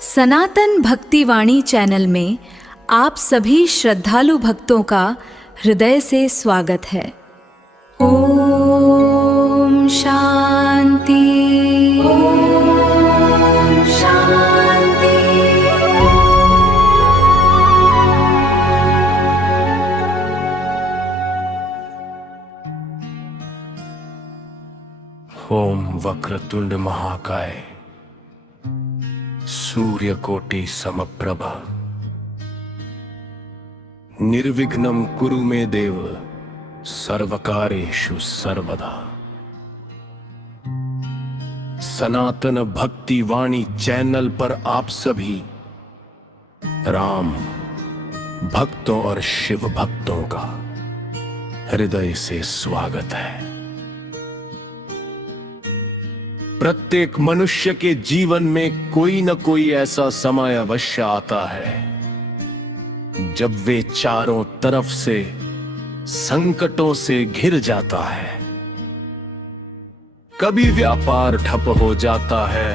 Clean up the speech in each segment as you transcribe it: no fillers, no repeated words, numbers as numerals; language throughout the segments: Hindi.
सनातन भक्तिवाणी चैनल में आप सभी श्रद्धालु भक्तों का हृदय से स्वागत है। ओम शांति, ओम शांति। ओम वक्रतुंड महाकाय, सूर्यकोटि समप्रभ, निर्विघ्नं कुरु मे देव, सर्वकार्येषु सर्वदा। सनातन भक्ति वाणी चैनल पर आप सभी राम भक्तों और शिव भक्तों का हृदय से स्वागत है। प्रत्येक मनुष्य के जीवन में कोई न कोई ऐसा समय अवश्य आता है जब वे चारों तरफ से संकटों से घिर जाता है। कभी व्यापार ठप हो जाता है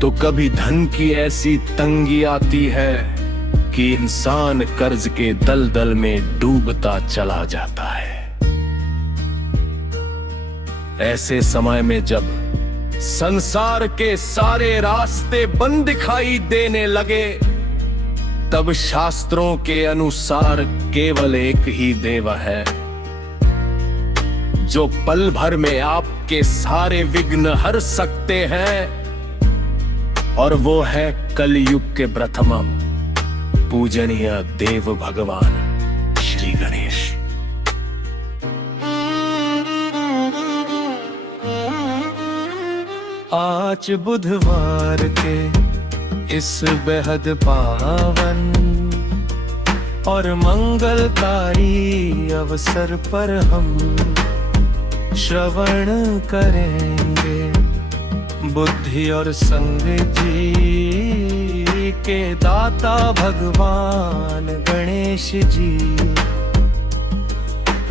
तो कभी धन की ऐसी तंगी आती है कि इंसान कर्ज के दलदल में डूबता चला जाता है। ऐसे समय में जब संसार के सारे रास्ते बंद दिखाई देने लगे, तब शास्त्रों के अनुसार केवल एक ही देव है जो पल भर में आपके सारे विघ्न हर सकते हैं, और वो है कलयुग के प्रथम पूजनीय देव भगवान श्री गणेश। आज बुधवार के इस बेहद पावन और मंगलकारी अवसर पर हम श्रवण करेंगे बुद्धि और संगति के दाता भगवान गणेश जी।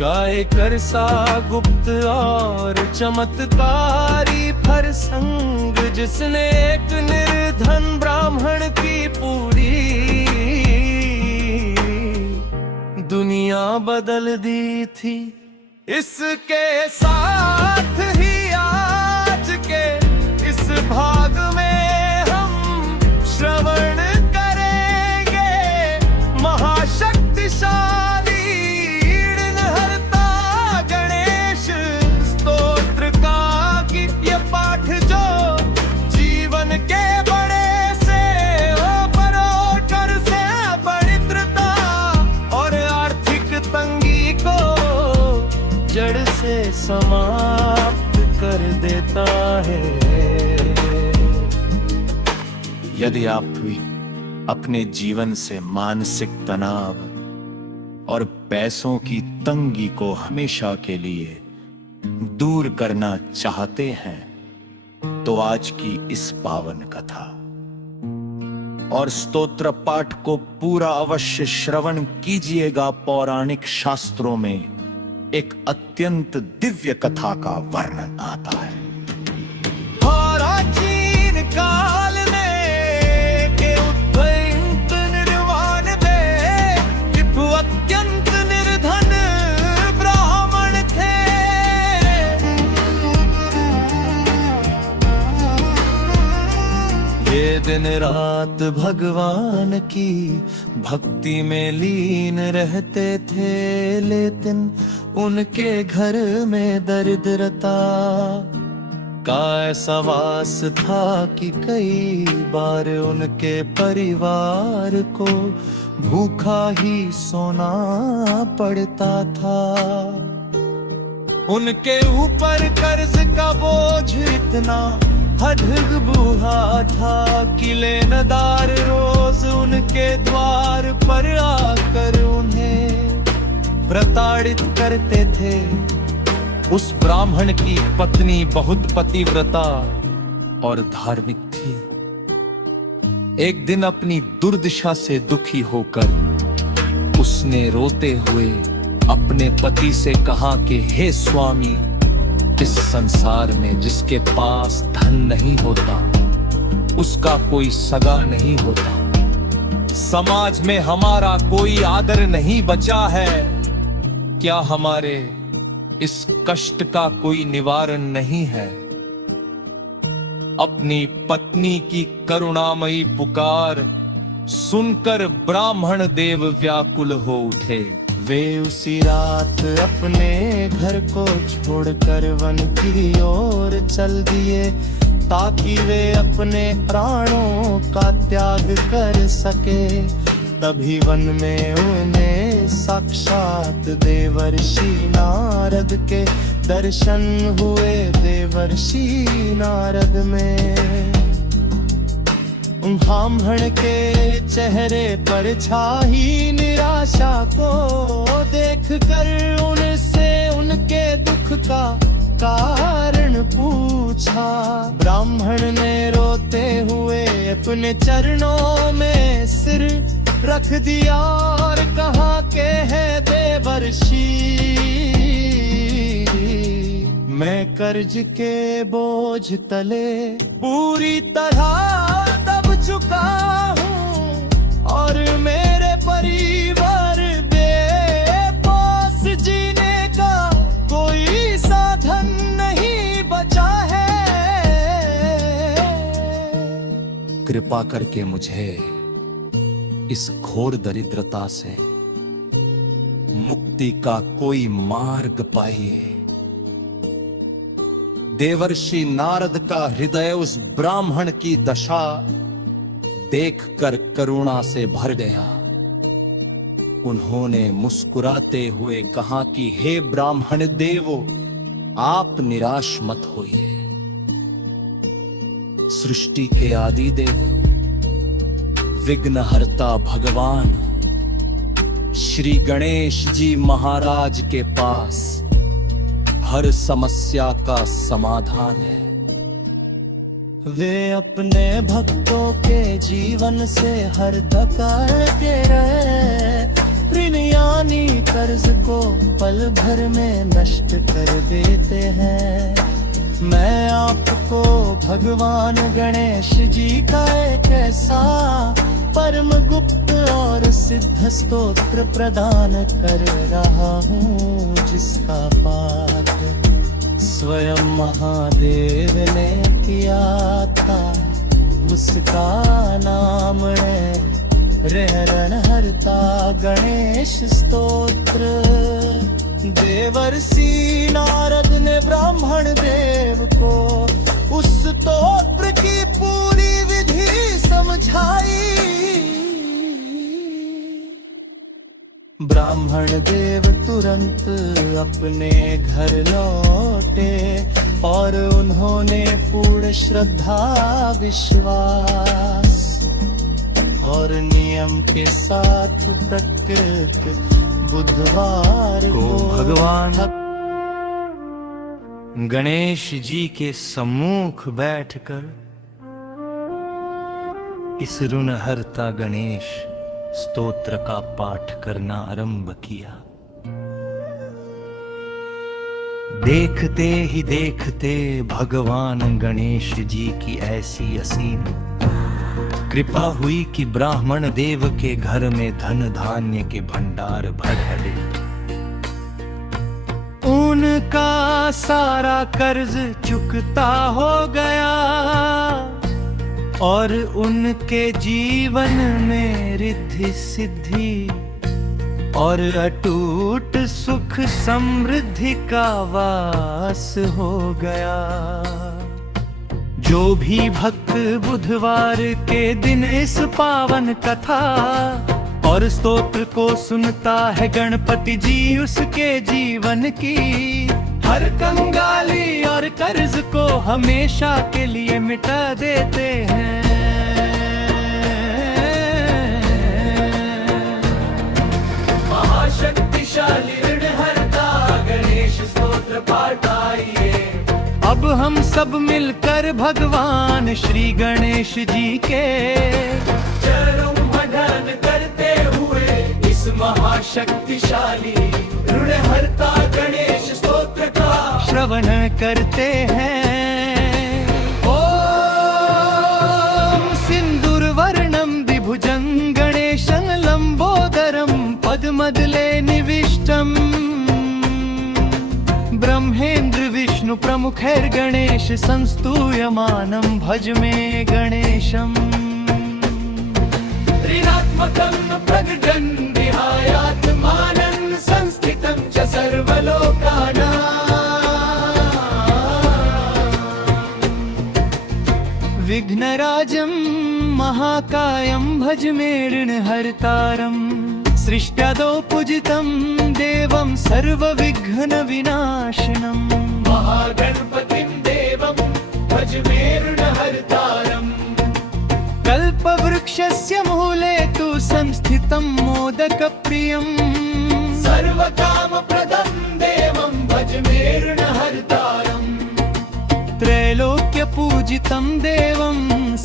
गाय कर सा गुप्त और चमत्कारी प्रसंग, जिसने एक निर्धन ब्राह्मण की पूरी दुनिया बदल दी थी। इसके साथ ही आज के इस भाग में हम श्रवण करेंगे महाशक्तिशाली समाप्त कर देता है। यदि आप भी अपने जीवन से मानसिक तनाव और पैसों की तंगी को हमेशा के लिए दूर करना चाहते हैं, तो आज की इस पावन कथा और स्तोत्र पाठ को पूरा अवश्य श्रवण कीजिएगा। पौराणिक शास्त्रों में एक अत्यंत दिव्य कथा का वर्णन आता है। प्राचीन काल में के उद्भव निर्वाण में एक अत्यंत निर्धन ब्राह्मण थे। ये दिन रात भगवान की भक्ति में लीन रहते थे, लेकिन उनके घर में दरिद्रता का ऐसा वास था कि कई बार उनके परिवार को भूखा ही सोना पड़ता था। उनके ऊपर कर्ज का बोझ इतना अढग बुहा था कि लेनदार रोज उनके द्वार पर आकर उन्हें प्रताड़ित करते थे। उस ब्राह्मण की पत्नी बहुत पतिव्रता और धार्मिक थी। एक दिन अपनी दुर्दशा से दुखी होकर उसने रोते हुए अपने पति से कहा कि हे स्वामी, इस संसार में जिसके पास धन नहीं होता उसका कोई सगा नहीं होता। समाज में हमारा कोई आदर नहीं बचा है, क्या हमारे इस कष्ट का कोई निवारण नहीं है? अपनी पत्नी की करुणामयी पुकार सुनकर ब्राह्मण देव व्याकुल हो उठे। वे उसी रात अपने घर को छोड़कर वन की ओर चल दिए, ताकि वे अपने प्राणों का त्याग कर सके। तभी वन में उन्हें साक्षात देवर्षि नारद के दर्शन हुए। देवर्षि नारद में ब्राह्मण के चेहरे पर छाई निराशा को देखकर उनसे उनके दुख का कारण पूछा। ब्राह्मण ने रोते हुए अपने चरणों में सिर रख दिया और कहा के है देवर्षि, मैं कर्ज के बोझ तले पूरी तरह दब चुका हूँ और मेरे परिवार बेबस जीने का कोई साधन नहीं बचा है। कृपा करके मुझे इस घोर दरिद्रता से मुक्ति का कोई मार्ग पाइए। देवर्षि नारद का हृदय उस ब्राह्मण की दशा देखकर करुणा से भर गया। उन्होंने मुस्कुराते हुए कहा कि हे ब्राह्मण देवो, आप निराश मत होइए। सृष्टि के आदि देव विघ्नहर्ता भगवान श्री गणेश जी महाराज के पास हर समस्या का समाधान है। वे अपने भक्तों के जीवन से हर डकारते रहे, ऋण यानी कर्ज को पल भर में नष्ट कर देते हैं। मैं आपको भगवान गणेश जी का एक ऐसा परम गुप्त और सिद्ध स्तोत्र प्रदान कर रहा हूँ, जिसका पाठ स्वयं महादेव ने किया था। उसका नाम है ऋणहर्ता गणेश स्तोत्र। देवर्षि नारद ने ब्राह्मण देव को उस स्तोत्र की पूरी विधि समझाई। ब्राह्मण देव तुरंत अपने घर लौटे और उन्होंने पूर्ण श्रद्धा, विश्वास और नियम के साथ प्रकृत बुधवार को भगवान गणेश जी के सम्मुख बैठकर इस ऋणहर्ता गणेश स्तोत्र का पाठ करना आरंभ किया। देखते ही देखते भगवान गणेश जी की ऐसी असीम कृपा हुई कि ब्राह्मण देव के घर में धन धान्य के भंडार भर पड़े। उनका सारा कर्ज चुकता हो गया और उनके जीवन में रिद्धि सिद्धि और अटूट सुख समृद्धि का वास हो गया। जो भी भक्त बुधवार के दिन इस पावन कथा और स्तोत्र को सुनता है, गणपति जी उसके जीवन की हर कंगाली और कर्ज को हमेशा के लिए मिटा देते हैं। महाशक्तिशाली ऋणहर्ता गणेश स्तोत्र पाठ आइए। अब हम सब मिलकर भगवान श्री गणेश जी के चरणों भजन करते हुए इस महाशक्तिशाली ऋणहर्ता गणेश स्तोत्र का श्रवण करते हैं। ओम पद्ममदले निविष्टम् ब्रह्मेन्द्र विष्णु प्रमुखैर्गणेश संस्तूयमानं भज मे गणेशम् त्रिनात्मकं प्रगटन् विहायात्मानं संस्थितं च सर्वलोकानां विघ्नराजं महाकायं भज मे ऋणहर्तारम् सृष्ट्यादौ पूजितं देवं सर्वविघ्नविनाशनम् महागणपतिं देवं भज मे ऋणहर्तारम् कल्पवृक्षस्य मूले तु संस्थितं मोदकप्रियम् सर्वकामप्रदं देवं भज मे ऋणहर्तारम् त्रैलोक्यपूजितं देवं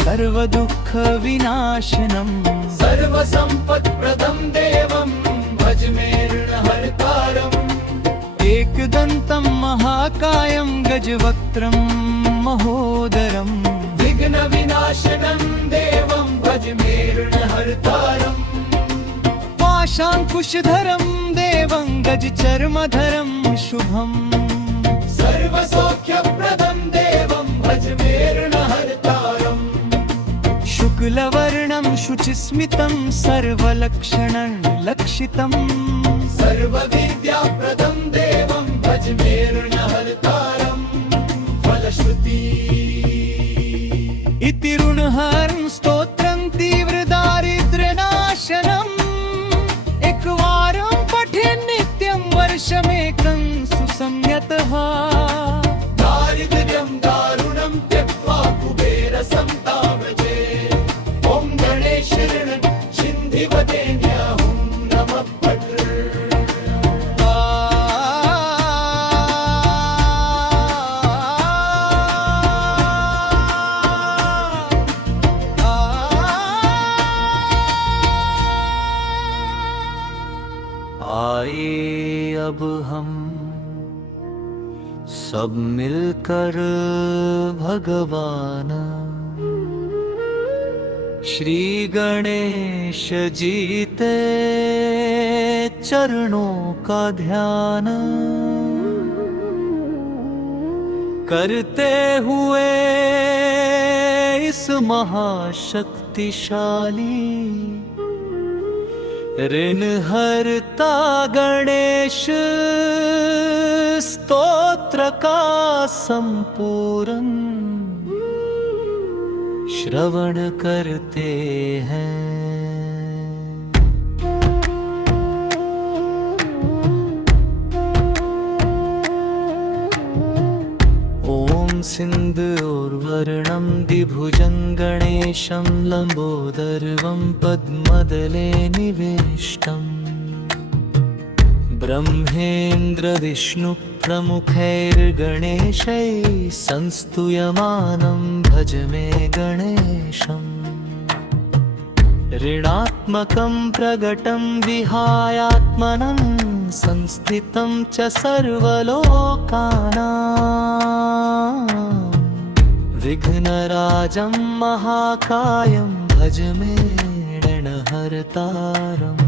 सर्वदुःखविनाशनम् सर्वसम्पत्प्रदं देवं भज मे ऋणहर्तारम् एकदन्तं महाकायं गजवक्त्रं महोदरम् विघ्नविनाशनं देवं भज मे ऋणहर्तारम् पाशाङ्कुशधरं देवं गजचर्मधरं शुभम् सर्वसौख्यप्रदं देवं भज मे ऋणहर्तारम् शुक्लवर्णं शुचिस्मितं सर्वलक्षणं लक्षितम् सर्वविद्याप्रदं देवं भज मे ऋणहर्तारम् फलश्रुति इति ऋणहरं स्तोत्रं तीव्रदारिद्र्यनाशनम् एकवारं पठे नित्यं वर्षमेकं सुसंयतः दारिद्र्यं दारुणं त्यक्त्वा कुबेरसंताव्रजे ॐ गणेश ऋण छिन्धिवदेन्याहुं नमः भट्र आइए अब हम सब मिलकर भगवान श्री गणेश जीते चरणों का ध्यान करते हुए इस महाशक्तिशाली ऋणहर्ता गणेश स्तोत्र का संपूर्ण श्रवण करते हैं। ॐ सिन्धूर्वर्णं द्विभुजं गणेशं लम्बोदरं पद्मदले निविष्टम् ब्रह्मेन्द्र विष्णु प्रमुखैर्गणेशैः संस्तूयमानं भज मे गणेशम् ऋणात्मकं प्रगटं विहायात्मनं संस्थितं च सर्वलोकानां विघ्नराजं महाकायं भज मे ऋणहर्तारम्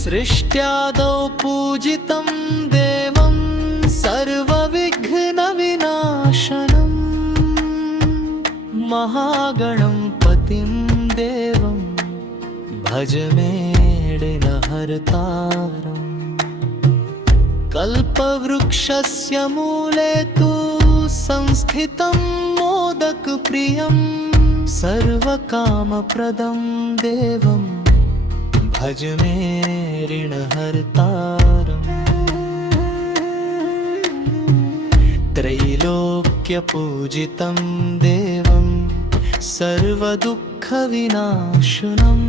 सृष्ट्यादौ पूजितं देवं सर्वविघ्नविनाशनम् महागणपतिं देवं भज मे ऋणहर्तारम् कल्पवृक्षस्य मूले तु संस्थितं मोदकप्रियं सर्वकामप्रदं देवं भज मे ऋणहर्तारम् त्रैलोक्यपूजितं देवं सर्वदुःखविनाशनम्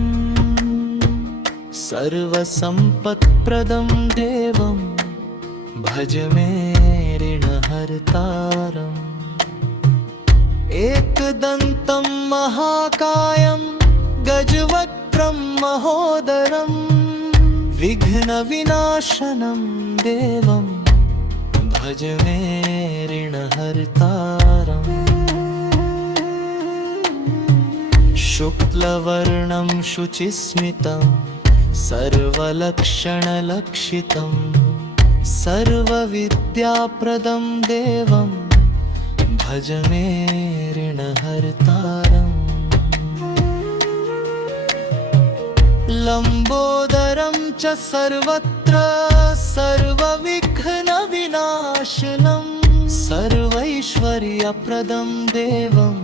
सर्वसम्पत्प्रदं देवं भज मे ऋणहर्तारम् एकदन्तं महाकायं गजवक्त्रं महोदरं विघ्नविनाशनं देवं भज मे ऋणहर्तारम् शुक्लवर्णं शुचिस्मितं सर्वलक्षणलक्षितं सर्वविद्याप्रदं देवं भज मे ऋणहर्तारम् लम्बोदरं च सर्वत्र सर्वविघ्नविनाशनं सर्वैश्वर्यप्रदं देवं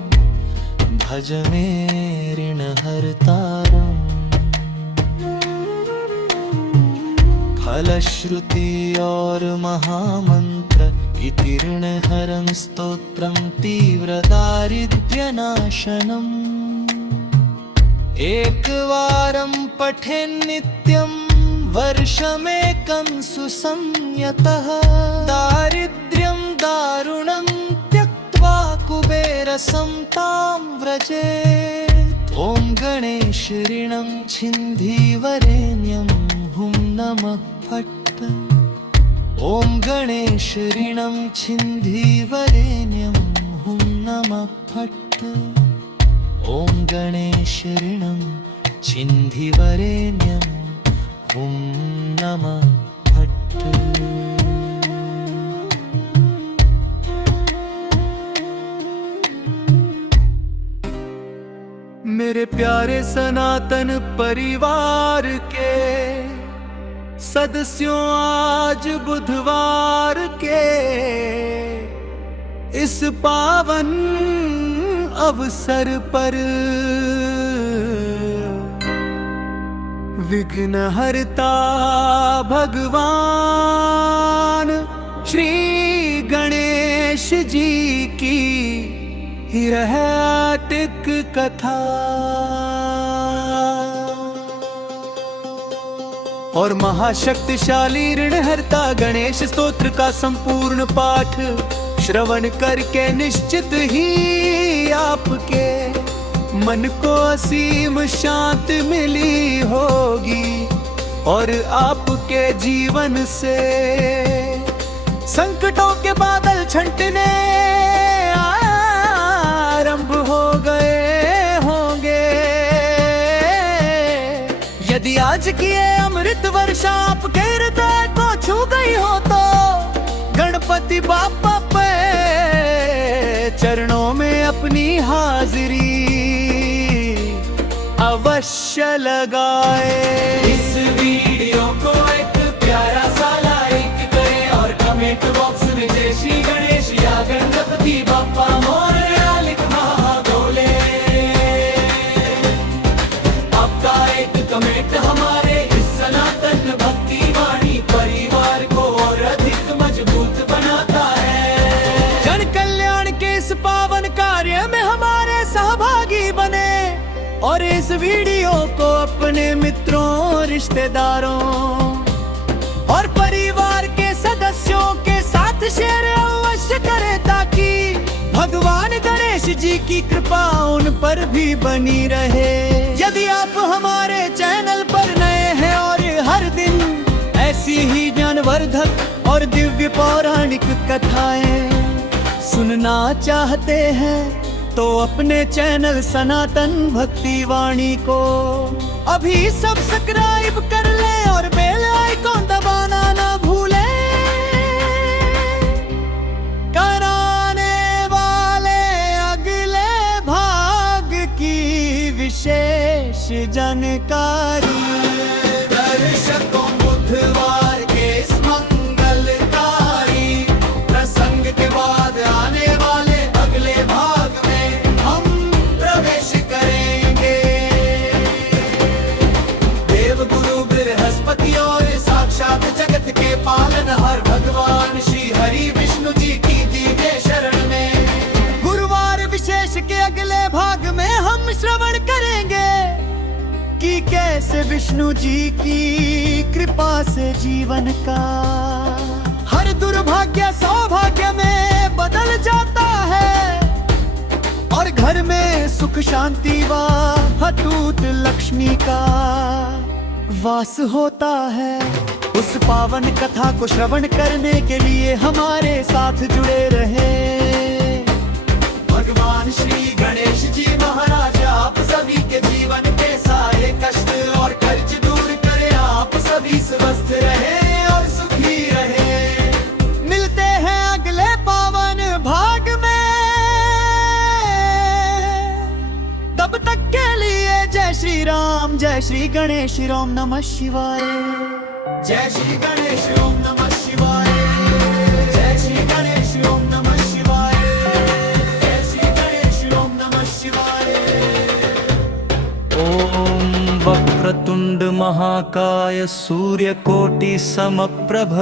भज मे ऋणहर्तारम् फलश्रुति और महामंत्र इति ऋणहरं स्तोत्रं तीव्रदारिद्र्यनाशनम् एकवारं पठेन्नित्यं वर्षमेकं सुसंयतः दारिद्र्यं दारुणं त्यक्त्वा कुबेरसंतां व्रजेत् ॐ गणेश ऋणं छिन्धीवरेण्यं हुं नमः फट् ॐ गणेश ऋणं छिन्धीवरेण्यं हुं नमः फट् ॐ गणेश ऋणं छिन्धीवरेण्यं हुं नमः फट्। मेरे प्यारे सनातन परिवार के सदस्यों, आज बुधवार के इस पावन अवसर पर विघ्नहर्ता भगवान श्री गणेश जी की हिरहटिक कथा और महाशक्तिशाली ऋणहर्ता गणेश स्तोत्र का संपूर्ण पाठ श्रवण करके निश्चित ही आपके मन को असीम शांति मिली होगी और आपके जीवन से संकटों के बादल छंटने आरंभ हो गए होंगे। यदि आज की ये अमृत वर्षा आपके हृदय को छू गई हो तो गणपति बाप्पा पे चरणों में अपनी हाजिरी अवश्य लगाए। इस वीडियो को एक प्यारा सा लाइक करें और कमेंट बॉक्स में जय श्री गणेश या गणपति बाप्पा मोरया लिखना बोले। आपका एक कमेंट हमारे इस सनातन भक्ति वाणी परिवार को और अधिक मजबूत बनाता है। जन कल्याण के इस पावन कार्य में हमारे सहभागी बने और इस वीडियो को अपने मित्रों, रिश्तेदारों और परिवार के सदस्यों के साथ शेयर अवश्य करें ताकि भगवान गणेश जी की कृपा उन पर भी बनी रहे। यदि आप हमारे चैनल पर नए हैं और हर दिन ऐसी ही ज्ञानवर्धक और दिव्य पौराणिक कथाएं सुनना चाहते हैं तो अपने चैनल सनातन भक्ति वाणी को अभी सब्सक्राइब कर ले और बेल आइकॉन दबाना ना भूले। कराने वाले अगले भाग की विशेष जानकारी दर्शकों बुधवार के इस मंगलकारी प्रसंग के बाद आने वाले अगले भाग में हम प्रवेश करेंगे। देव गुरु बृहस्पति और साक्षात जगत के पालनहार भगवान श्री हरि विष्णु जी की दिव्य शरण में गुरुवार विशेष के अगले भाग में हम श्रवण करेंगे कि कैसे विष्णु जी की कृपा से जीवन का हर दुर्भाग्य सौभाग्य में बदल जाता है और घर में सुख शांति व अटूट लक्ष्मी का वास होता है। उस पावन कथा को श्रवण करने के लिए हमारे साथ जुड़े रहे। भगवान श्री गणेश जी महाराज आप सभी के श्री गणेश ओम नमः शिवाय। जय श्री गणेश ओम नमः शिवाय। जय श्री गणेश ओम नमः शिवाय। जय श्री गणेश ओम नमः शिवाय। ओम वक्रतुंड महाकाय सूर्यकोटि समप्रभ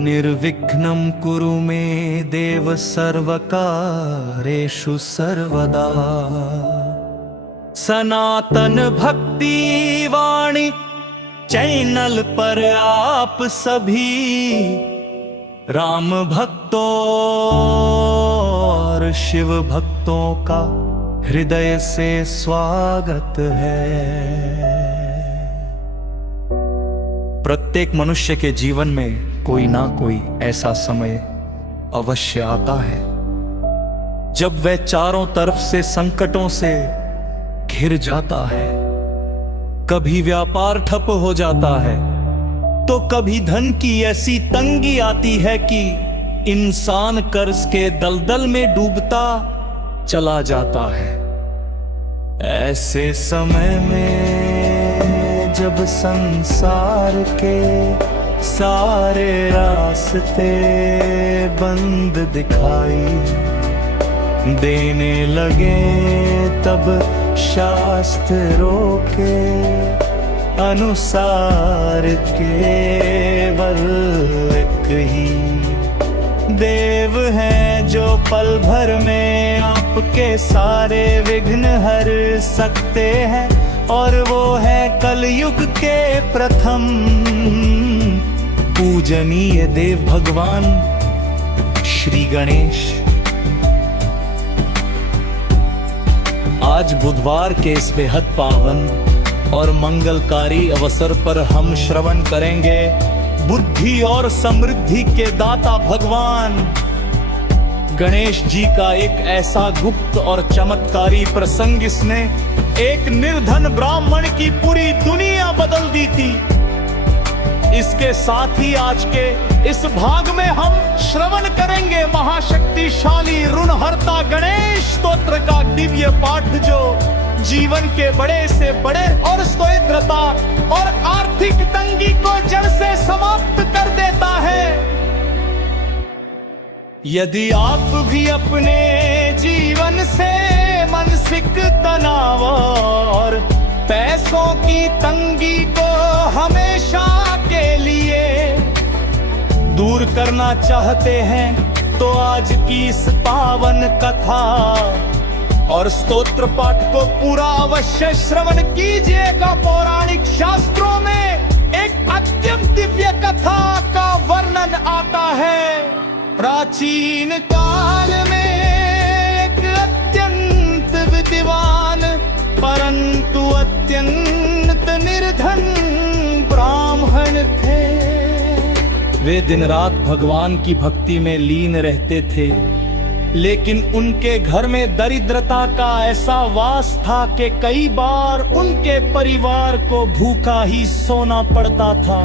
निर्विघ्नं कुरु मे देव सर्वकारेषु सर्वदा। सनातन भक्ति वाणी चैनल पर आप सभी राम भक्तों और शिव भक्तों का हृदय से स्वागत है। प्रत्येक मनुष्य के जीवन में कोई ना कोई ऐसा समय अवश्य आता है जब वह चारों तरफ से संकटों से घिर जाता है। कभी व्यापार ठप हो जाता है तो कभी धन की ऐसी तंगी आती है कि इंसान कर्ज के दलदल में डूबता चला जाता है। ऐसे समय में जब संसार के सारे रास्ते बंद दिखाई देने लगे तब शास्त्रों के अनुसार केवल एक ही देव है जो पल भर में आपके सारे विघ्न हर सकते हैं, और वो है कलयुग के प्रथम पूजनीय देव भगवान श्री गणेश। आज बुधवार के इस बेहद पावन और मंगलकारी अवसर पर हम श्रवण करेंगे बुद्धि और समृद्धि के दाता भगवान गणेश जी का एक ऐसा गुप्त और चमत्कारी प्रसंग, इसने एक निर्धन ब्राह्मण की पूरी दुनिया बदल दी थी। इसके साथ ही आज के इस भाग में हम श्रवण करेंगे महाशक्तिशाली ऋणहर्ता गणेश स्तोत्र का दिव्य पाठ, जो जीवन के बड़े से बड़े और दरिद्रता और आर्थिक तंगी को जड़ से समाप्त कर देता है। यदि आप भी अपने जीवन से मानसिक तनाव और पैसों की तंगी को हमेशा के लिए दूर करना चाहते हैं तो आज की इस पावन कथा और स्तोत्र पाठ को पूरा अवश्य श्रवण कीजिएगा। पौराणिक शास्त्रों में एक अत्यंत दिव्य कथा का वर्णन आता है। प्राचीन काल में एक अत्यंत विद्वान परंतु अत्यंत निर्धन ब्राह्मण थे। वे दिन रात भगवान की भक्ति में लीन रहते थे, लेकिन उनके घर में दरिद्रता का ऐसा वास था कि कई बार उनके परिवार को भूखा ही सोना पड़ता था।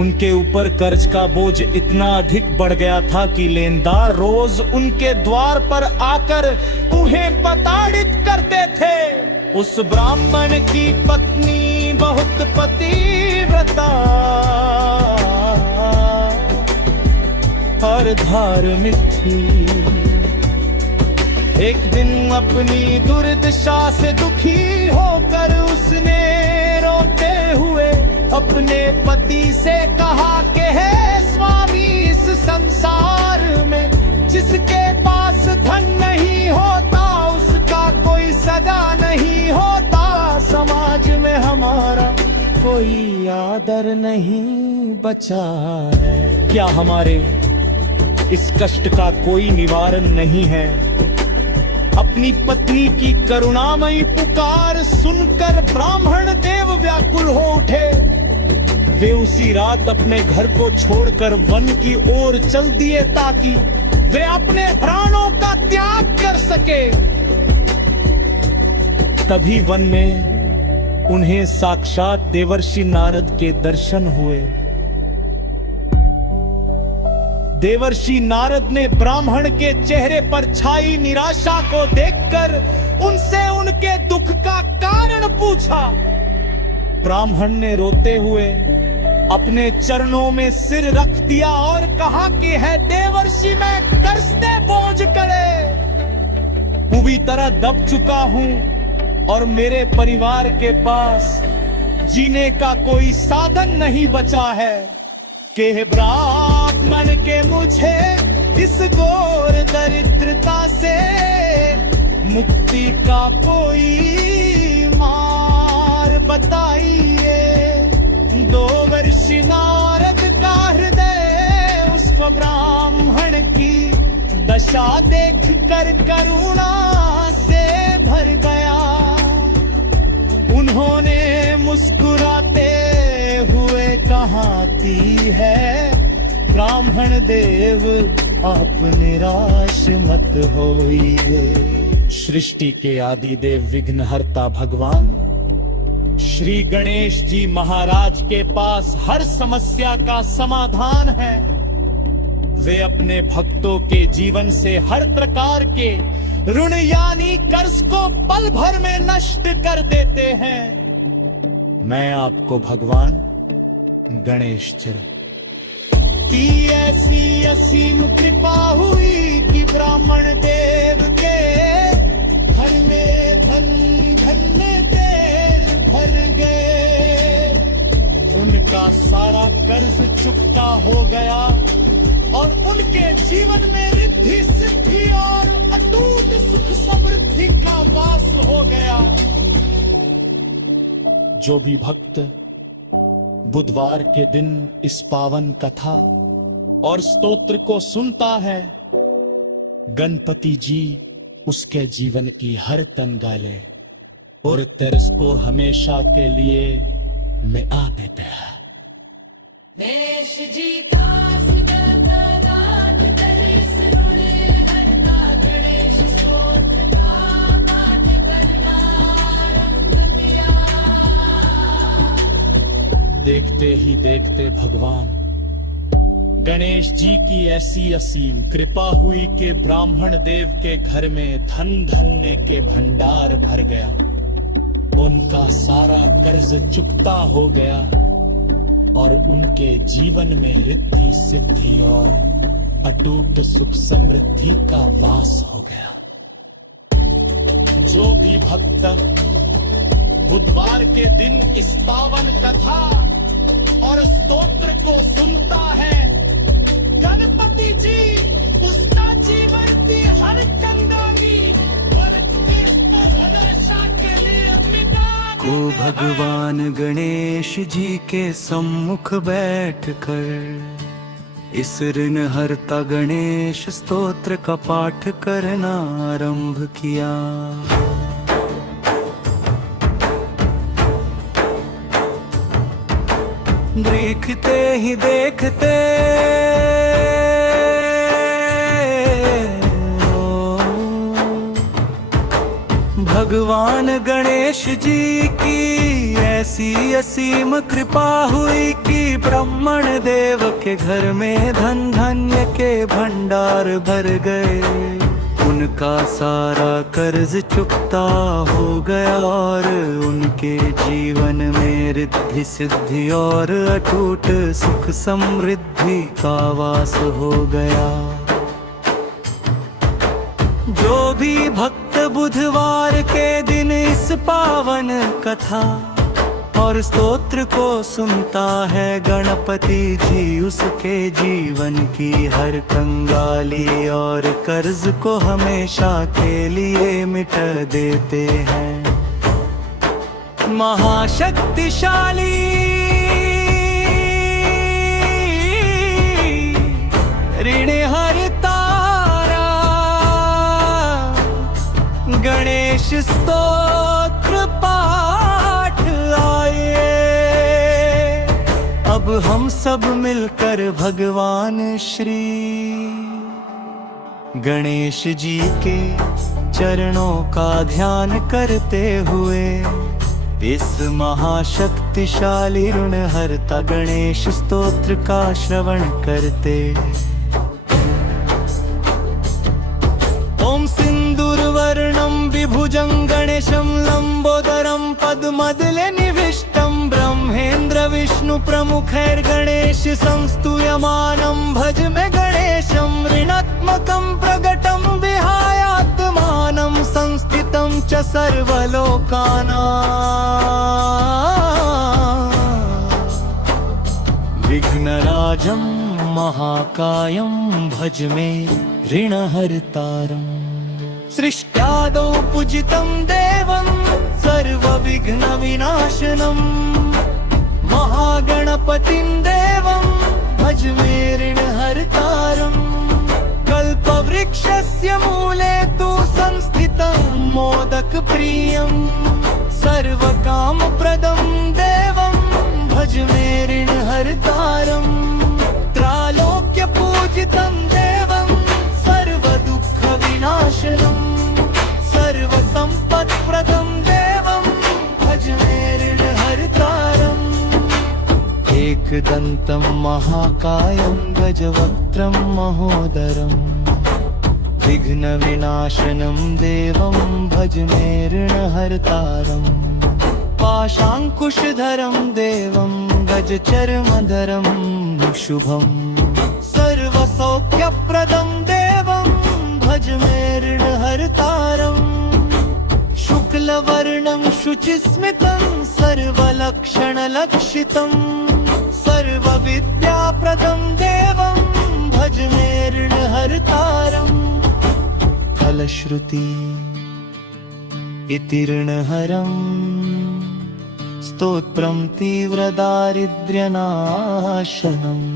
उनके ऊपर कर्ज का बोझ इतना अधिक बढ़ गया था कि लेनदार रोज उनके द्वार पर आकर उन्हें प्रताड़ित करते थे। उस ब्राह्मण की पत्नी बहुत पतिव्रता और धार्मिक थी। एक दिन अपनी दुर्दशा से दुखी होकर उसने रोते हुए अपने पति से कहा कि हे स्वामी, इस संसार में जिसके पास धन नहीं होता उसका कोई सगा नहीं होता। समाज में हमारा कोई आदर नहीं बचा है। क्या हमारे इस कष्ट का कोई निवारण नहीं है? अपनी पत्नी की करुणामयी पुकार सुनकर ब्राह्मण देव व्याकुल हो उठे। वे उसी रात अपने घर को छोड़कर वन की ओर चल दिए ताकि वे अपने प्राणों का त्याग कर सके। तभी वन में उन्हें साक्षात देवर्षि नारद के दर्शन हुए। देवर्षि नारद ने ब्राह्मण के चेहरे पर छाई निराशा को देखकर उनसे उनके दुख का कारण पूछा। ब्राह्मण ने रोते हुए अपने चरणों में सिर रख दिया और कहा कि है देवर्षि, मैं कर्ज़े बोझ करे पूरी तरह दब चुका हूं और मेरे परिवार के पास जीने का कोई साधन नहीं बचा है कि ब्राह्मण के मुझे इस घोर दरिद्रता से मुक्ति का कोई मार्ग बताइए। देवर्षि नारद का हृदय उस ब्राह्मण की दशा देख कर करुणा से भर गया। उन्होंने मुस्कुराते हुए कहाती है, ब्राह्मण देव आप निराश मत होइए। सृष्टि के आदि देव विघ्नहर्ता भगवान श्री गणेश जी महाराज के पास हर समस्या का समाधान है। वे अपने भक्तों के जीवन से हर प्रकार के ऋण यानी कर्ज को पल भर में नष्ट कर देते हैं। मैं आपको भगवान गणेश जी की ऐसी असीम कृपा हुई कि ब्राह्मण देव के घर में धन धन्य तेल भर गए। उनका सारा कर्ज चुकता हो गया और उनके जीवन में रिद्धि सिद्धि और अटूट सुख समृद्धि का वास हो गया। जो भी भक्त बुधवार के दिन इस पावन कथा और स्तोत्र को सुनता है, गणपति जी उसके जीवन की हर तन गाले और तरस को हमेशा के लिए मिटा देते हैं। गणेश जी का सुगंधगात दरिस ऋण हरता, गणेश स्तोत्र का पाठ करना आरंभ किया। देखते ही देखते भगवान गणेश जी की ऐसी असीम कृपा हुई कि ब्राह्मण देव के घर में धन धन्य के भंडार भर गया। उनका सारा कर्ज चुकता हो गया और उनके जीवन में रिद्धि सिद्धि और अटूट सुख समृद्धि का वास हो गया। जो भी भक्त बुधवार के दिन इस पावन कथा और स्तोत्र को सुनता है, गणपति जी उसका जीवन की हर कंगाली और कृष्ण हमेशा के लिए मिटा को भगवान गणेश जी के सम्मुख बैठकर इस ऋण हरता गणेश स्तोत्र का पाठ करना आरंभ किया। देखते ही देखते भगवान गणेश जी की ऐसी असीम कृपा हुई कि ब्राह्मण देव के घर में धन धान्य के भंडार भर गए। उनका सारा कर्ज चुकता हो गया और उनके जीवन में रिद्धि सिद्धि और अटूट सुख समृद्धि का वास हो गया। जो भी भक्त बुधवार के दिन इस पावन कथा और स्तोत्र को सुनता है, गणपति जी उसके जीवन की हर कंगाली और कर्ज को हमेशा के लिए मिटा देते हैं। महाशक्तिशाली ऋण हरतारा गणेश स्तोत्र पाठ आए। अब हम सब मिलकर भगवान श्री गणेश जी के चरणों का ध्यान करते हुए इस महाशक्तिशाली ऋण हरता गणेश स्तोत्र का श्रवण करते गणेशं लम्बोदरं पद्मदले निविष्टं ब्रह्मेन्द्र विष्णु प्रमुखैर्गणेश संस्तूयमानं भज मे गणेशं ऋणात्मकं प्रगटं विहायात्मानं संस्थितं च सर्वलोकानां विघ्नराजं महाकायं भज मे ऋणहर्तारम् सृष्ट्यादौ पूजितं देवं सर्वविघ्नविनाशनं महागणपतिं देवं भज मे ऋणहर्तारम् कल्पवृक्षस्य मूले तु संस्थितं मोदकप्रियं सर्वकामप्रदं देवं भज मे ऋणहर्तारम् त्रालोक्यपूजितं देवं सर्वदुःखविनाशनं सर्वसम्पत्प्रदं देवं भज मे ऋणहर्तारम् एकदन्तं महाकायं गजवक्त्रं महोदरम् विघ्नविनाशनं देवं भज मे ऋणहर्तारम् पाशाङ्कुशधरं देवं गजचर्मधरं शुभं सर्वसौख्यप्रदं देवं भज मे ऋणहर्तारम् शुक्लवर्णं शुचिस्मितं सर्वलक्षणलक्षितं सर्वविद्याप्रदं देवं भज मे ऋणहर्तारम् फलश्रुति इति ऋणहरम् स्तोत्रं तीव्रदारिद्र्यनाशनम्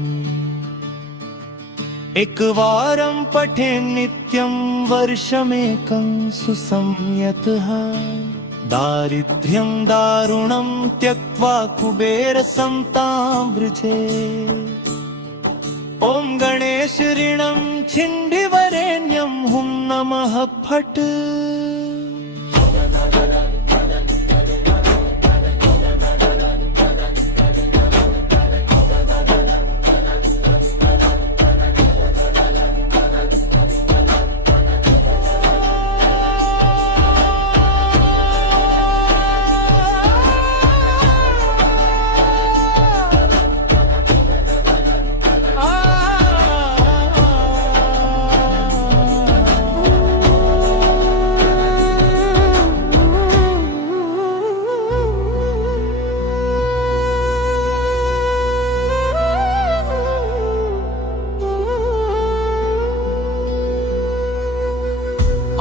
एकवारं पठे नित्यं वर्षमेकं सुसंयतः दारिद्र्यं दारुणं त्यक्त्वा कुबेरसंतां वृजे ॐ गणेश ऋणं छिण्डिवरेण्यं हुं नमः फट्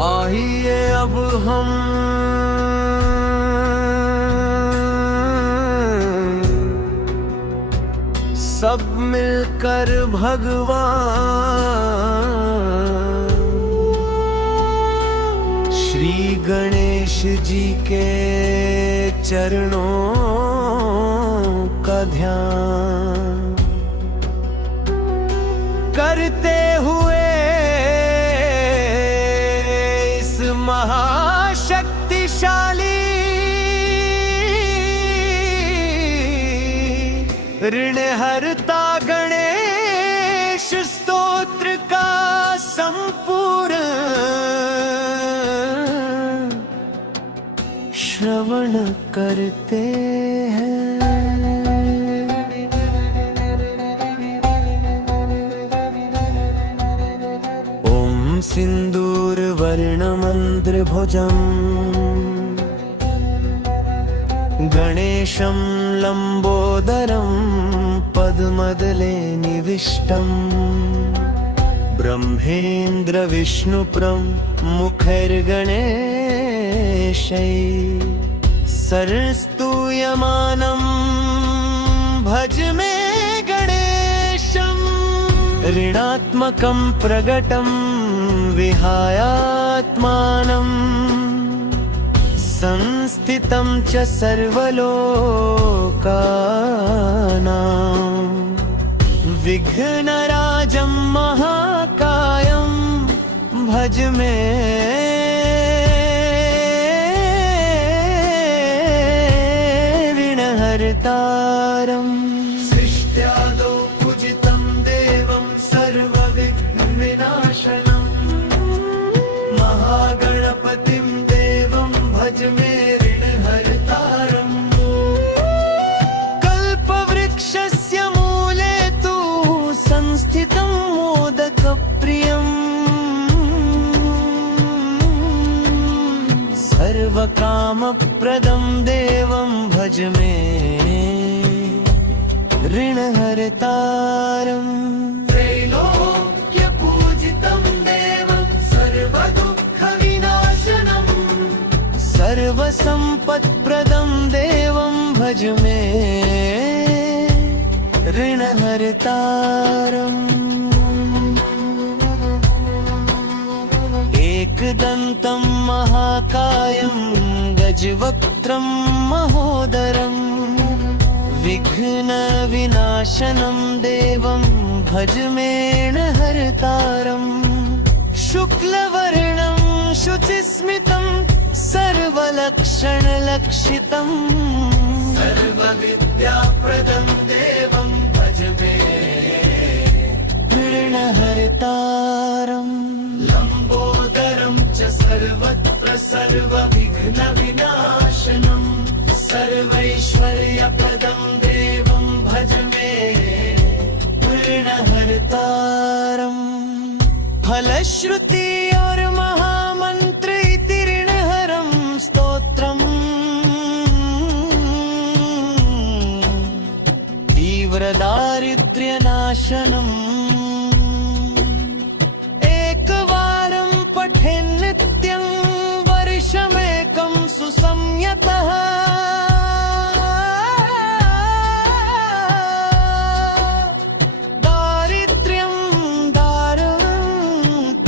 आइए अब हम सब मिलकर भगवान श्री गणेश जी के चरणों का ध्यान करते हुए महाशक्तिशाली ऋणहर्ता गणेश स्तोत्र का संपूर्ण श्रवण करते हैं। ओम सिंदूर वर्णमंत्रभुजम् गणेशं लंबोदरं पद्मदले निविष्टम् ब्रह्मेन्द्र विष्णु प्रमुखैर्गणेशै सरस्तूयमानं भज मे गणेशं ऋणात्मकं प्रगटं विहायात्मानं संस्थितं च सर्वलोकानां विघ्नराजं महाकायं भज मे ऋणहर्तारम् सृष्ट्यादौ पूजितं देवं सर्वविघ्नविनाशनं महागणपतिं देवं भज सर्वकामप्रदं देवं भज मे ऋणहर्तारम् त्रैलोक्यपूजितं देवं सर्वदुःखविनाशनम् सर्वसम्पत्प्रदं देवं भज मे ऋणहर्तारम् एकदन्तं महाकायं गजवक्त्रं महोदरम् विघ्नविनाशनं देवं भज मे ऋणहर्तारम् शुक्लवर्णं शुचिस्मितं सर्वलक्षणलक्षितं सर्वविद्याप्रदं देवं भज मे ऋणहर्तारम् लम्बोदरं च सर्वत्र सर्वविघ्नविनाशनं सर्वैश्वर्यप्रदं देवं भज मे ऋणहर्तारम् फलश्रुति और महामन्त्र इति ऋणहरं स्तोत्रम् तीव्रदारिद्र्यनाशनम् एकवारं पठेन्नित्यं वर्षमेकं सुसंयतः दारिद्र्यं दारुं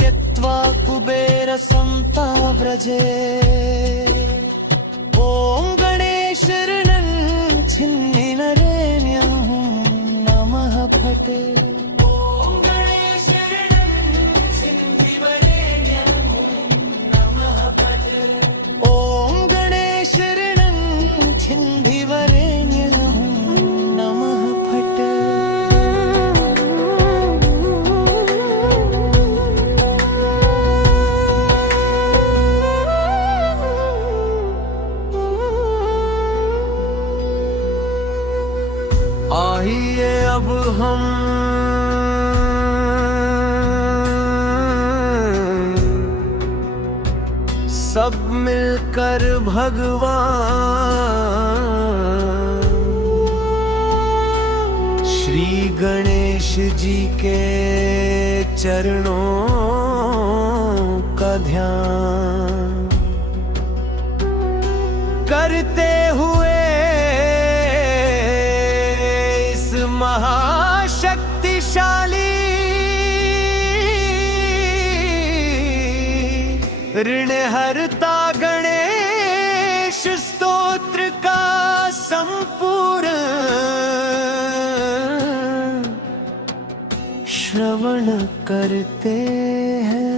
त्यक्त्वा कुबेरसंता व्रजे ॐ गणेश ऋणं छिन्निनरेण्यं नमः फटे आइए अब हम सब मिलकर भगवान श्री गणेश जी के चरणों का ध्यान करते हुए महाशक्तिशाली ऋणहर्ता गणेश स्तोत्र का संपूर्ण श्रवण करते हैं।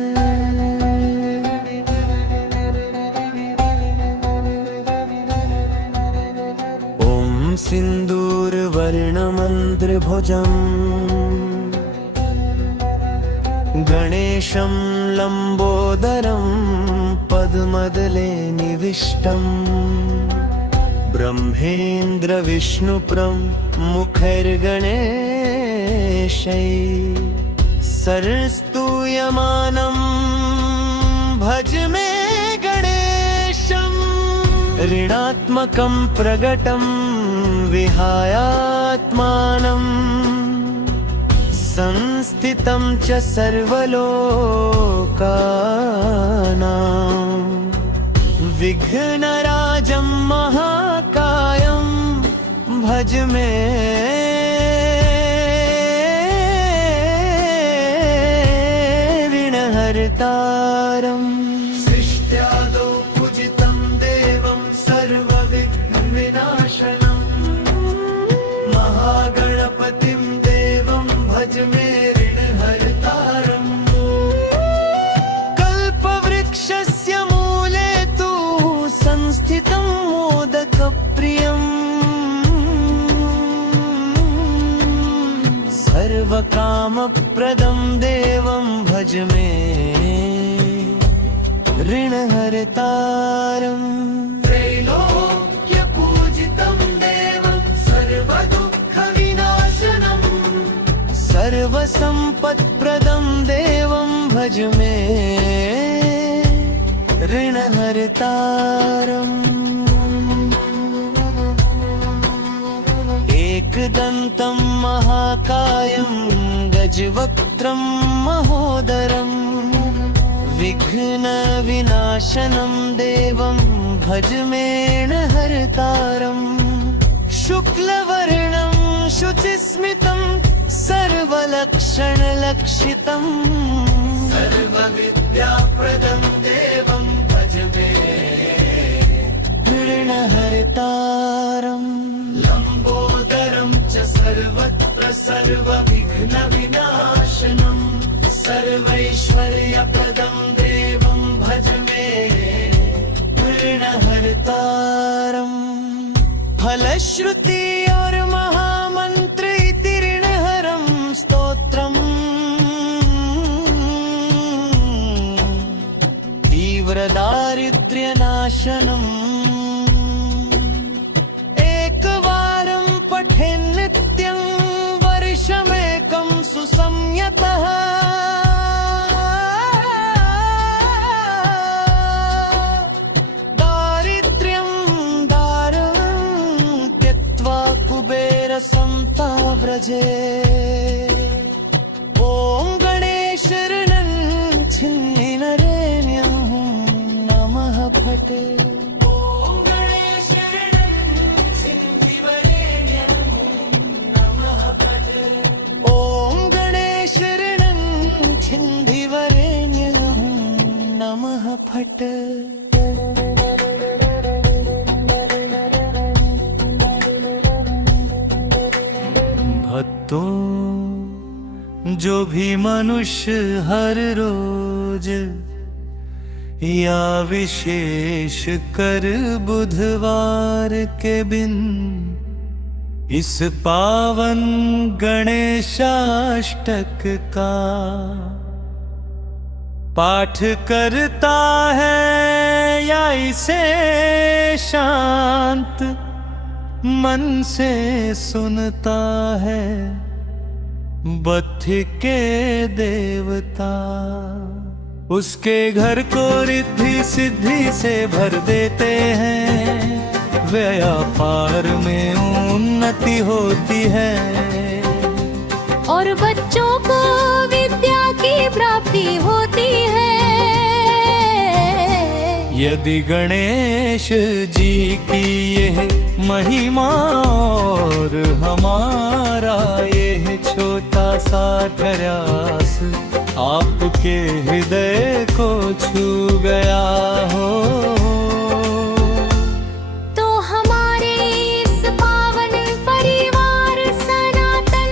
ओम सिंदूर वर्णमंत्रभुजम् गणेशं लंबोदरं पद्मदले निविष्टम् ब्रह्मेन्द्र विष्णुप्रं मुखैर्गणेशै सरस्तूयमानं भज मे गणेशम् ऋणात्मकं प्रगटं विहायात्मानम् संस्थितं च सर्वलोकानां विघ्नराजं महाकायं भज मे ऋणहर्तारम् सृष्ट्यादौ पूजितं देवं सर्वविघ्नविनाशनं महागणपतिं देवं भज मे ऋणहर्तारम् कल्पवृक्षस्य मूले तु संस्थितं मोदकप्रियम् सर्वकामप्रदं देवं भज मे ऋणहर्तारम् त्रैलोक्यपूजितं देवं सर्वदुःखविनाशनम् सर्वसम्पत्प्रदं देवं भज मे ऋणहर्तारम् एकदन्तं महाकायं गजवक्त्रं महोदरम् विघ्नविनाशनं देवं भजमेणहर्तारम् शुक्लवर्णं शुचिस्मितं सर्वलक्षणलक्षितं सर्वविद्याप्रदं देवं भजमे ऋणहर्तारम् लम्बोदरं च सर्वत्र सर्वविघ्नविनाशनं सर्वैश्वर्यप्रदं देवं भजमे ऋणहर्तारम् फलश्रुति और महामंत्र इति ऋणहरं स्तोत्रम् तीव्रदारिद्र्यनाशनम् एकवारं पठेन् नित्यं वर्षमेकं सुसंयतः व्रजे ॐ गणेशरणं छिन्निनरेण्यं नमः फट् ॐ गणेशरणं छिन्निवरेण्यं नमः फट् ॐ गणेशरणं छिन्निवरेण्यं नमः फट् तो जो भी मनुष्य हर रोज या विशेष कर बुधवार के दिन इस पावन गणेशाष्टक का पाठ करता है या इसे शांत मन से सुनता है बद्ध के देवता उसके घर को रिद्धि सिद्धि से भर देते हैं व्यापार में उन्नति होती है और बच्चों को विद्या की प्राप्ति होती है। यदि गणेश जी की यह महिमा और हमारा यह छोटा सा प्रयास आपके हृदय को छू गया हो तो हमारे इस पावन परिवार सनातन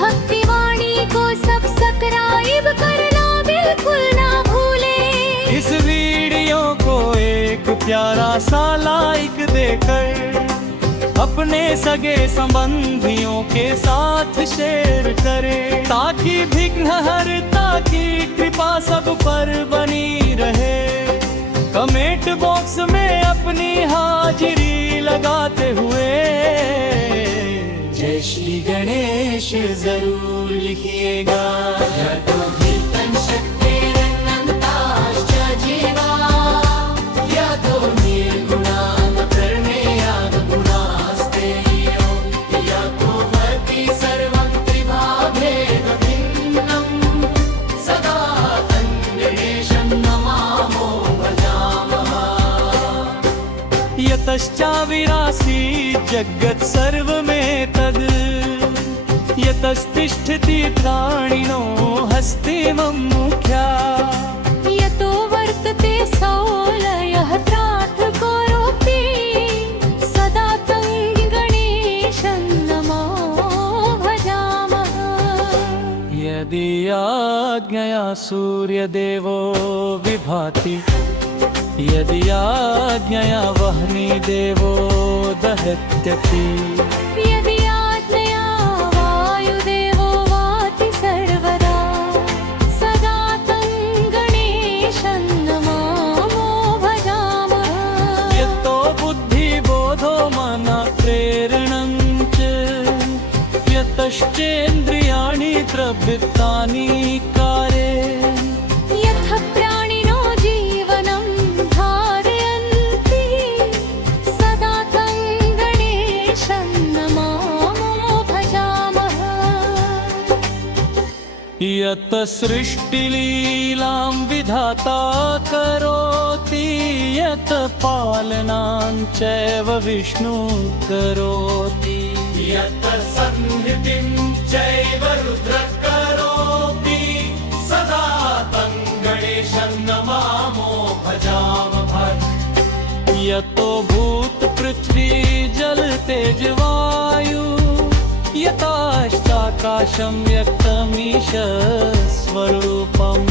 भक्तिवाणी को सब्सक्राइब करना बिल्कुल ना भूले। इस वीडियो को एक प्यारा सा लाइक देकर अपने सगे संबंधियों के साथ शेयर करें ताकि विघ्नहर्ता की कृपा सब पर बनी रहे। कमेंट बॉक्स में अपनी हाजिरी लगाते हुए जय श्री गणेश जरूर लिखिएगा। यतश्चाविरासी जगत् सर्वमेतद् यतस्तिष्ठति प्राणिनो हस्तिमं मुख्या यतो वर्तते सौलयः त्राटकोऽपि सदा तं गणेशं नमो भजामः। यदि आज्ञया सूर्यदेवो विभाति यदि आज्ञया वह्नि देवो दहत्यति यदि आज्ञया वायुदेवो वाति सर्वदा सदा तं गणेशं नमामो भजामः। यतो बुद्धिबोधो मनः प्रेरणं च यतश्चेन्द्रियाणि प्रवृत्तानि कार्ये यथ प्राणिनो जीवनं यत सृष्टिलीलां विधाता करोति यत पालनां चैव विष्णु करोति यत् संहितिं चैव रुद्र करोति सदा तं गणेशं नमामो भजामः यतो भूत पृथ्वी जल तेज वायु यताष्टाकाशं व्यक्तमीश स्वरूपम्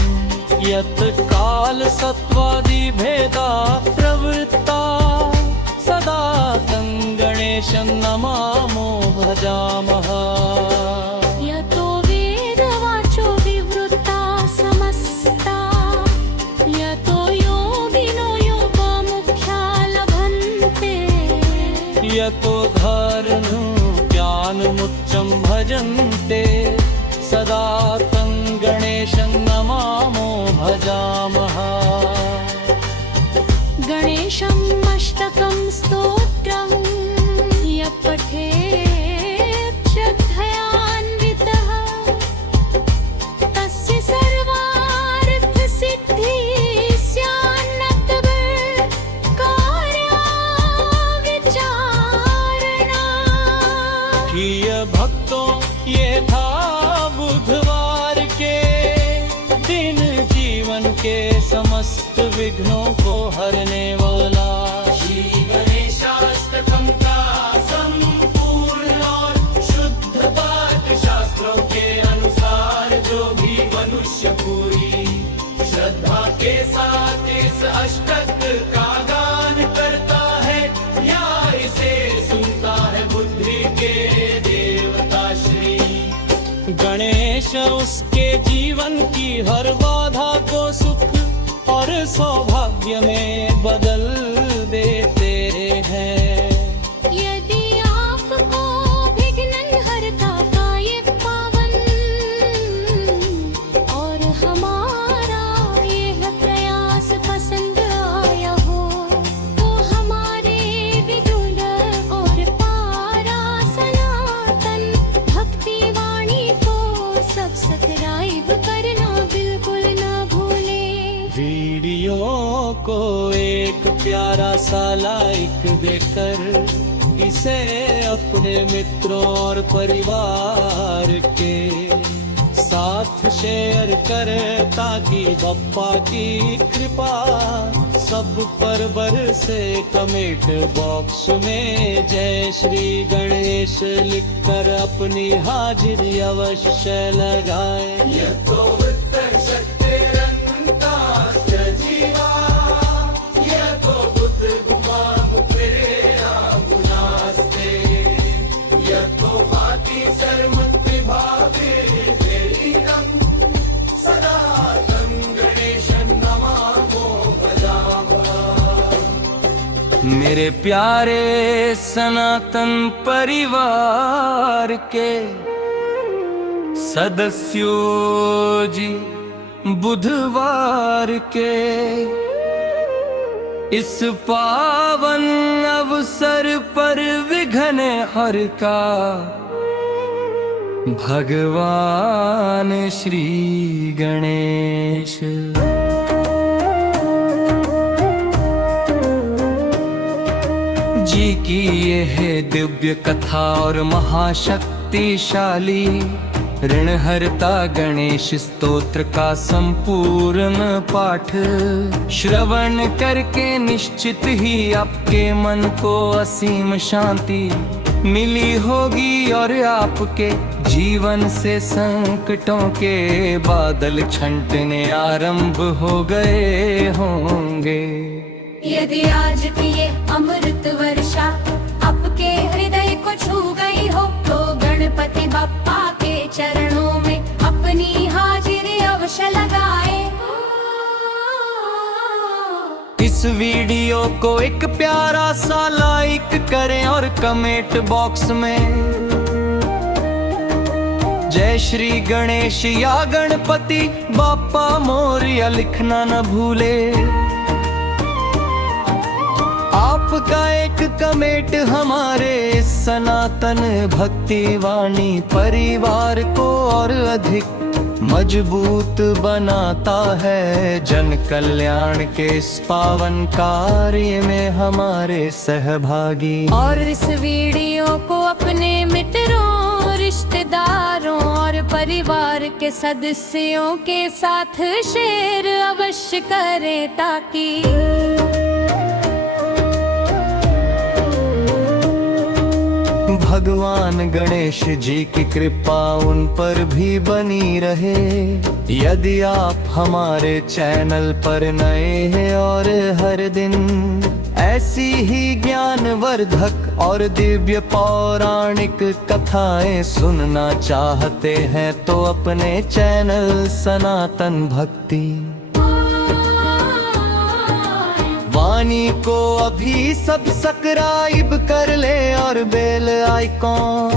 यत् काल सत्त्वादि भेदा प्रवृत्ता सदा तं गणेशं नमामो भजामः यतो वेदवाचो विवृता समस्ता यतो योगिनो योगमुख्या लभन्ते यतो धारणु ज्ञानमुच्चं भजन्ते सदा तं गणेशं नमामो भजामः गणेशम् अष्टकं स्तोत्रं यः पठेत् श्रद्धयान्वितः तस्य सर्वार्थसिद्धिः स्यान्नतवर्कार्याविचारणा किय भक्तों ये था बुधवार के दिन जीवन के समस्त विघ्नों को हरने वाला श्री गणेशाष्टकं का संपूर्ण और शुद्ध पाठ शास्त्रों के अनुसार जो भी मनुष्य पूरी श्रद्धा के साथ इस अष्टक का गान करता है या इसे सुनता है बुद्धि के देवता श्री गणेश उसके जीवन की हर बाधा को सुख और सौभाग्य में बदल देते हैं यदि आपको विघ्नहर्ता का ये पावन और हमारा यह प्रयास पसंद आया हो तो हमारे विदुर और पारा सनातन भक्ति वाणी को सब्सक्राइब करना बिल्कुल ना भूलें। वीडियो को एक प्यारा सा लाइक देकर इसे अपने मित्रों और परिवार के साथ शेयर करें ताकि बप्पा की कृपा सब पर बरसे। कमेंट बॉक्स में जय श्री गणेश लिखकर अपनी हाजिरी अवश्य लगाएं। यतो वृत्तशक्तिरन्ताश्च जीवा यतो बुद्धिर्गुणामुपेया गुणास्ते यतो भाति सर्वत्रिभावेर्वेदितं सदा तं गणेशं नमामो भजामः मेरे प्यारे सनातन परिवार के सदस्यों जी, बुधवार के इस पावन अवसर पर विघ्न हर का भगवान श्री गणेश जी की यह दिव्य कथा और महाशक्तिशाली ऋणहर्ता गणेश स्तोत्र का संपूर्ण पाठ श्रवण करके निश्चित ही आपके मन को असीम शांति मिली होगी और आपके जीवन से संकटों के बादल छंटने आरंभ हो गए होंगे। यदि आज की ये अमृत वर्षा आपके हृदय को छू गई हो तो गणपति बप्पा के चरणों में अपनी हाजिरी अवश्य लगाए। इस वीडियो को एक प्यारा सा लाइक करें और कमेंट बॉक्स में जय श्री गणेश या गणपति बाप्पा मोरया लिखना न भूले। आपका एक कमेंट हमारे सनातन भक्ति वाणी परिवार को और अधिक मजबूत बनाता है। जन कल्याण के इस पावन कार्य में हमारे सहभागी। और इस वीडियो को अपने मित्रों, रिश्तेदारों और परिवार के सदस्यों के साथ शेयर अवश्य करें ताकि भगवान गणेश जी की कृपा उन पर भी बनी रहे। यदि आप हमारे चैनल पर नए हैं और हर दिन ऐसी ही ज्ञानवर्धक और दिव्य पौराणिक कथाएं सुनना चाहते हैं तो अपने चैनल सनातन भक्ति वाणी को अभी सब्सक्राइब कर ले और बेल आइकॉन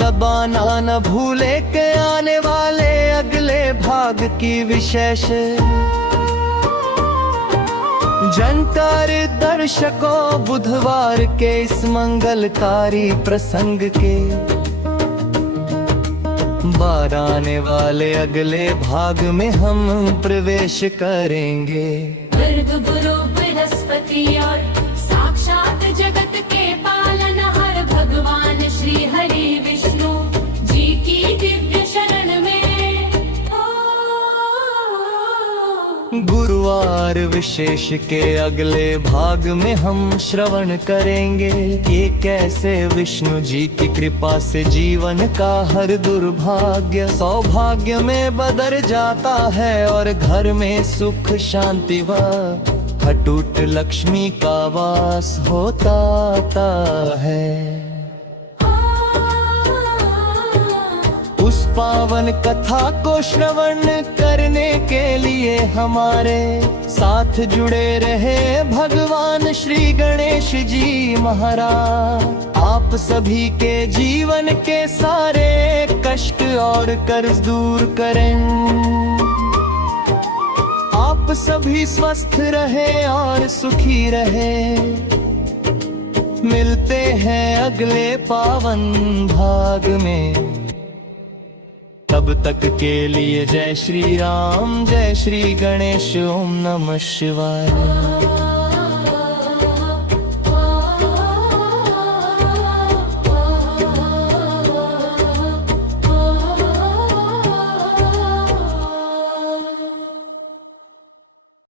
दबाना न भूले के आने वाले अगले भाग की विशेष जानकारी दर्शकों बुधवार के इस मंगलकारी प्रसंग के बाद आने वाले अगले भाग में हम प्रवेश करेंगे। भृगु गुरु बृहस्पति और साक्षात जगत के पालनहार भगवान श्री हरि विष्णु जी की दिव्य शरण में गुरुवार विशेष के अगले भाग में हम श्रवण करेंगे कि कैसे विष्णु जी की कृपा से जीवन का हर दुर्भाग्य सौभाग्य में बदल जाता है और घर में सुख शांति व अटूट लक्ष्मी का वास होता है। उस पावन कथा को श्रवण करने के लिए हमारे साथ जुड़े रहे भगवान श्री गणेश जी महाराज। आप सभी के जीवन के सारे कष्ट और कर्ज दूर करें। आप सभी स्वस्थ रहे और सुखी रहे। मिलते हैं अगले पावन भाग में। तब तक के लिए जय श्री राम, जय श्री गणेश, ओम नमः शिवाय।